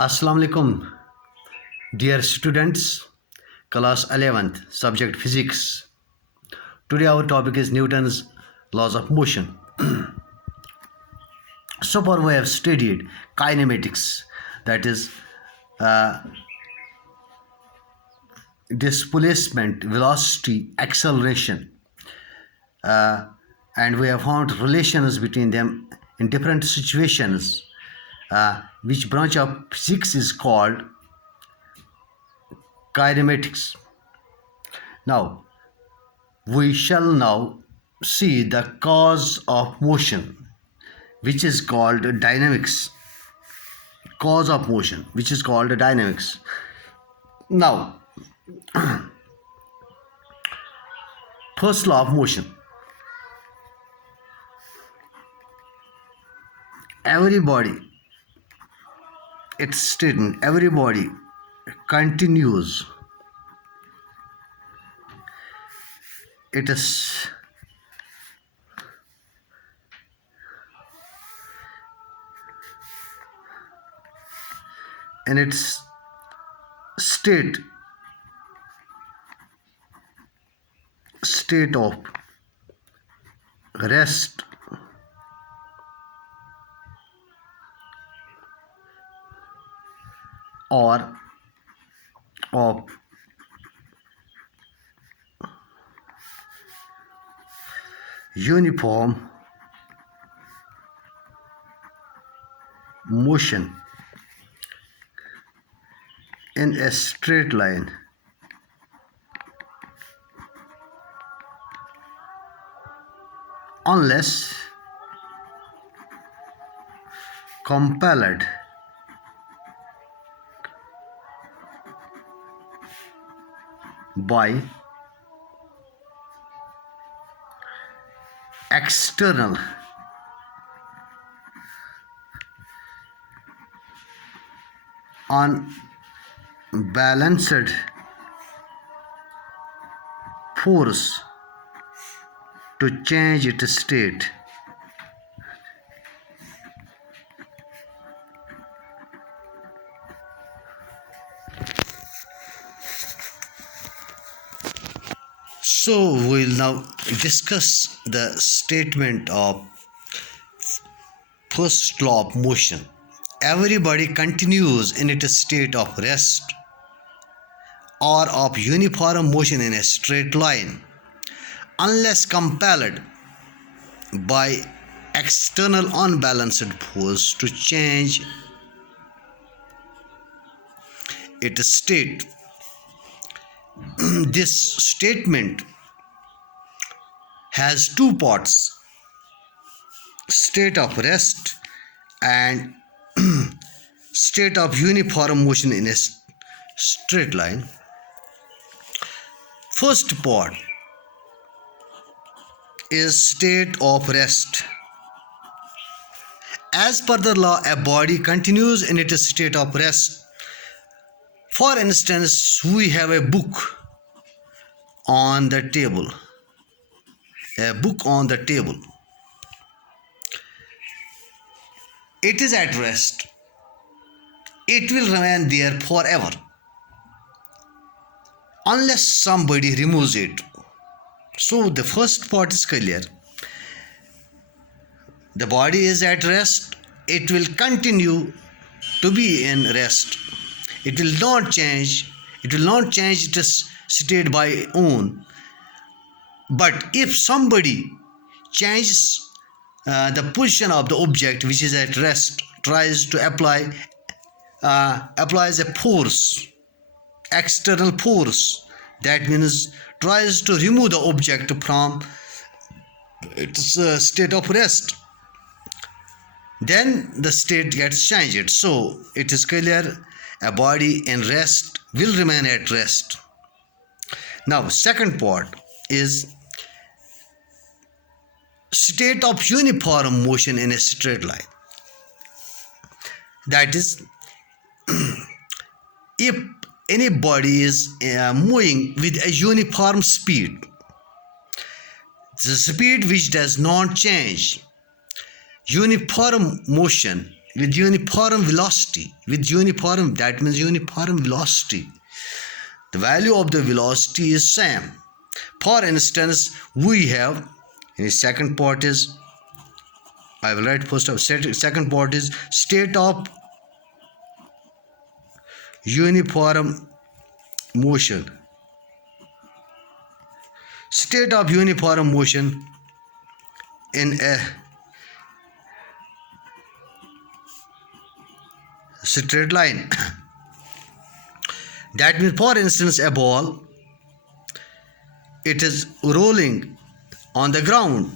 Assalamu alaikum, dear students, class 11th, subject physics. Today our topic is Newton's laws of motion. So far we have studied kinematics, that is displacement, velocity, acceleration, and we have found relations between them in different situations. Which branch of physics is called kinematics. Now, we shall now see the cause of motion, which is called dynamics. Cause of motion, which is called dynamics. Now, first law of motion. Every body, its statement, every body continues. It is in its state of rest or of uniform motion in a straight line unless compelled by external unbalanced force to change its state. So we'll now discuss the statement of first law of motion. Every body continues in its state of rest or of uniform motion in a straight line unless compelled by external unbalanced force to change its state. This statement has two parts: state of rest and state of uniform motion in a straight line. First part is state of rest. As per the law, a body continues in its state of rest. For instance, we have a book on the table. A book on the table. It is at rest. It will remain there forever unless somebody removes it. So the first part is clear. The body is at rest. It will continue to be in rest. It will not change. It will not change its state by own. But if somebody changes the position of the object which is at rest, tries to applies a force, external force, that means tries to remove the object from its state of rest, then the state gets changed. So it is clear, a body in rest will remain at rest. Now second part is state of uniform motion in a straight line. That is, if any body is moving with a uniform speed, the speed which does not change, uniform motion with uniform velocity. With uniform, that means uniform velocity. The value of the velocity is same. For instance, we have in the second part is, I will write first of second part is state of uniform motion. State of uniform motion in a straight line. That means, for instance, a ball, it is rolling on the ground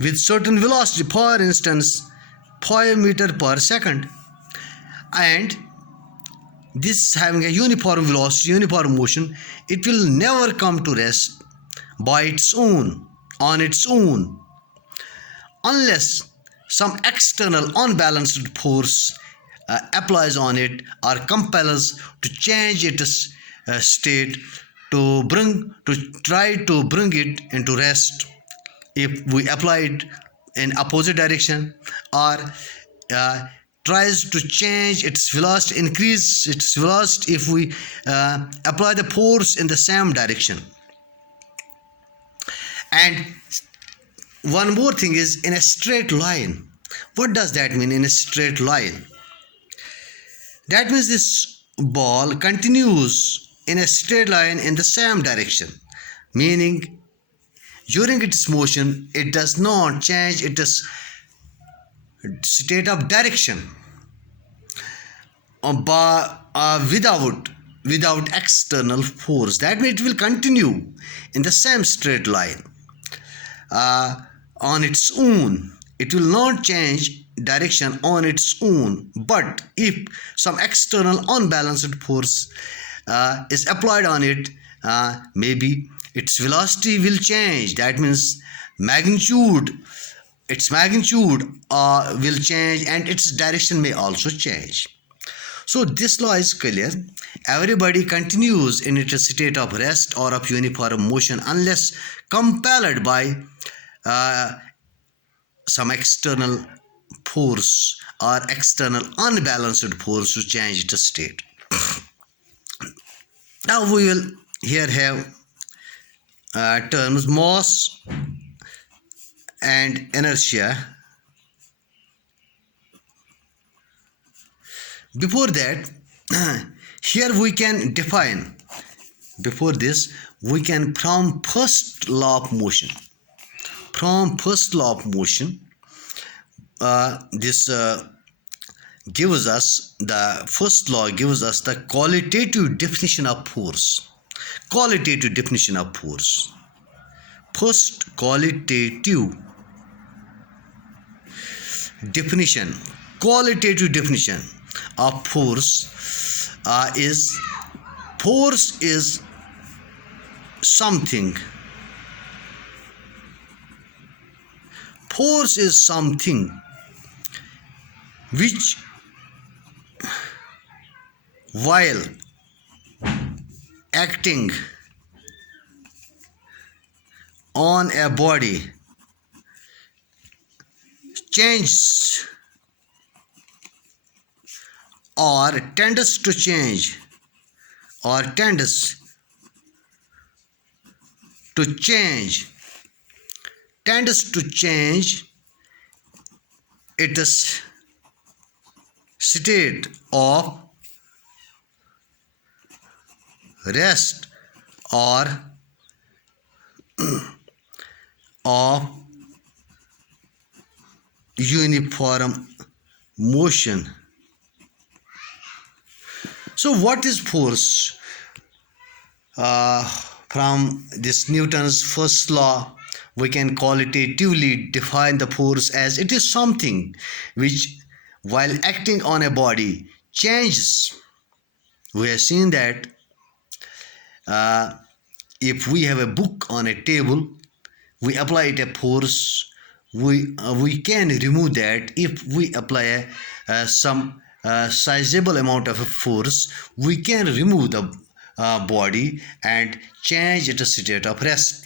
with certain velocity, for instance 5 meter per second, and this having a uniform velocity, uniform motion, it will never come to rest by its own, on its own, unless some external unbalanced force applies on it or compels to change its state, to try to bring it into rest. If we apply it in opposite direction, or tries to change its velocity, increase its velocity if we apply the force in the same direction. And one more thing is in a straight line. What does that mean in a straight line? That means this ball continues in a straight line in the same direction, meaning during its motion it does not change its state of direction without external force. That means it will continue in the same straight line on its own. It will not change direction on its own, but if some external unbalanced force is applied on it, maybe its velocity will change. That means its magnitude will change, and its direction may also change. So this law is clear. Everybody continues in its state of rest or of uniform motion unless compelled by some external force or external unbalanced force to change its state. Now we will here have terms mass and inertia. Before that, here we can define, before this we can, from first law of motion, this gives us, the first law gives us the qualitative definition of force. First qualitative definition of force is, force is something which, while acting on a body, changes or tends to change its state of rest or of uniform motion. So what is force? From this Newton's first law, we can qualitatively define the force as, it is something which, while acting on a body, changes. We have seen that if we have a book on a table, we apply it a force, we can remove that. If we apply some sizable amount of a force, we can remove the body and change its state of rest.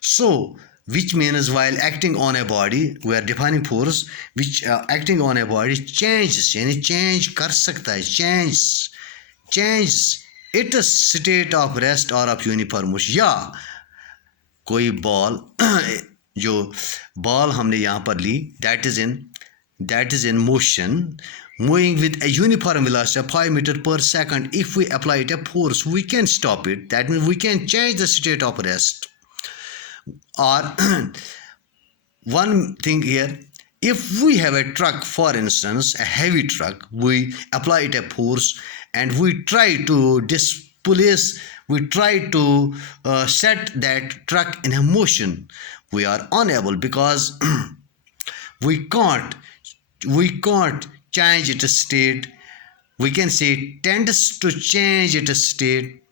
So which means while acting on a body, we are defining force which acting on a body changes, यानी change कर सकता है, change its state of rest or of uniform motion. या कोई ball जो ball हमने यहाँ पर ली, that is in motion, moving with a uniform velocity of 5 meters per second. If we apply it a force, we can stop it. That means we can change the state of rest. Or one thing here, if we have a truck, for instance, a heavy truck, we apply it a force and we try to displace, we try to set that truck in a motion. We are unable because we can't change its state. We can say it tends to change its state.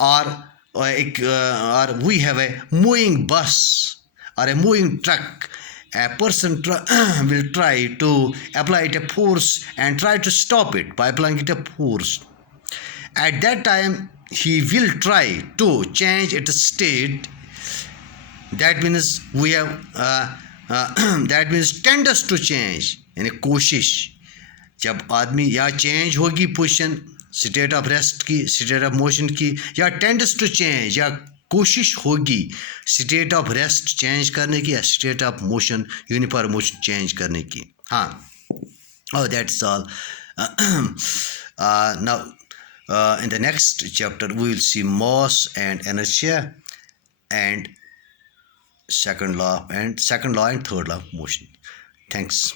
Or we have a moving bus or a moving truck. A person will try to apply it a force and try to stop it by applying it a force. At that time, he will try to change its state. That means we have that means tends to change, यानी कोशिश. जब आदमी या change होगी position state of rest की, state of motion की, या tends to change, या कोशिश होगी स्टेट ऑफ रेस्ट चेंज करने की या state of motion uniform motion change करने की. हाँ, oh that's all. Now in the next chapter we will see mass and inertia and second law and third law of motion. Thanks.